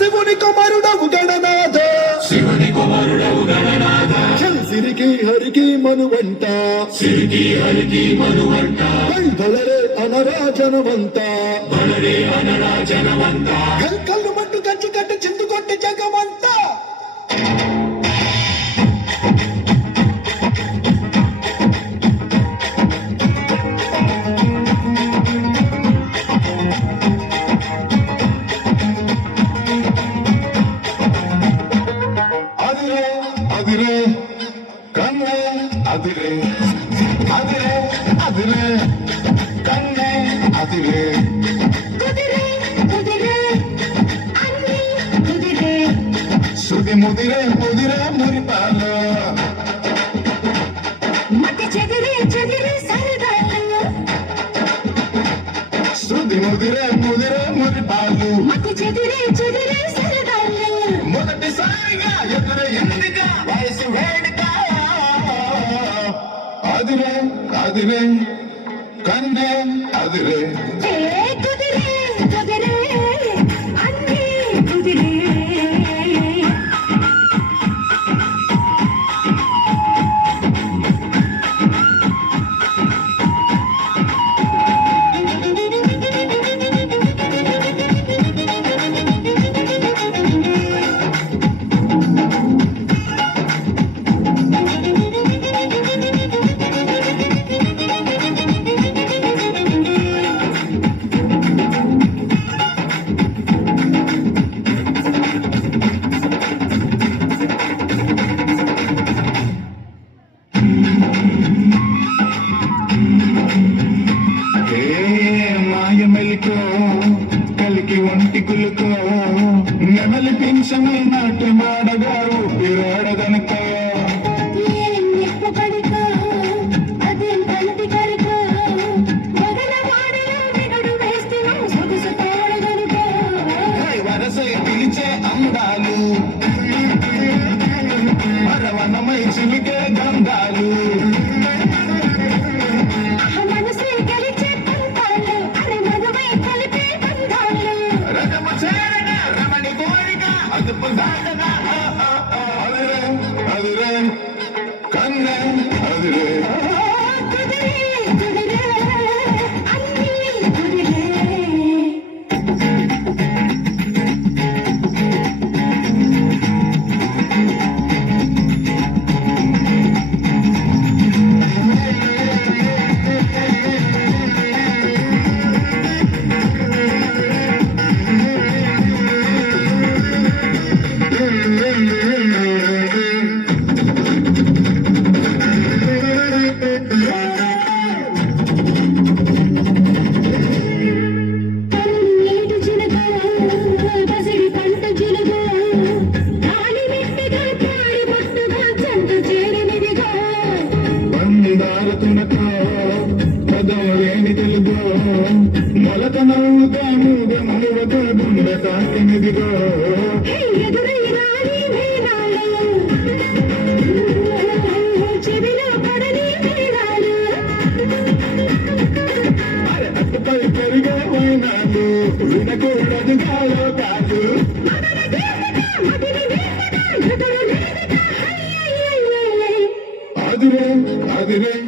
శివుని కుమారుడవు గణనాథ సిరికి హరికి మనువంట బలరే అనరాజనవంత కల్లు మట్టు కంచు కట్టు చిందు కొట్టి జగమంతా అదిరే కన్నే అదిరే అదిరే అదిరే కన్నే అదిరే శృతి ముదిరే ముదిరే మురిపాలు మతి చెదిరే చెదిరే సరదాలు శృతి ముదిరే ముదిరే మురిపాలు మతి చెదిరే చెదిరే సరదాలు మొదటిసారిగా ఎదురు ఎందుగా వయసు వేడుక అదిరే అదిరే కన్నే అదిరే కుదిరే కుదిరే అన్నీ కుదిరే మెలికో కలికి ఒంటి కులుకో నెమలి పింఛను నాటి మాడగారు పిరాడదనుకో వరసై పిలిచే అందాలు మరవనమై చిలికే గంధాలు అదిరే కన్నే అదిరే పదవేని తెలుగు మొలక నవ్వుగా మూగ మునువక గుండె తాకినిదిగో అటుపై పెరిగే వైనాలు వినకూడదు గాలో కాదు అదిరే అదిరే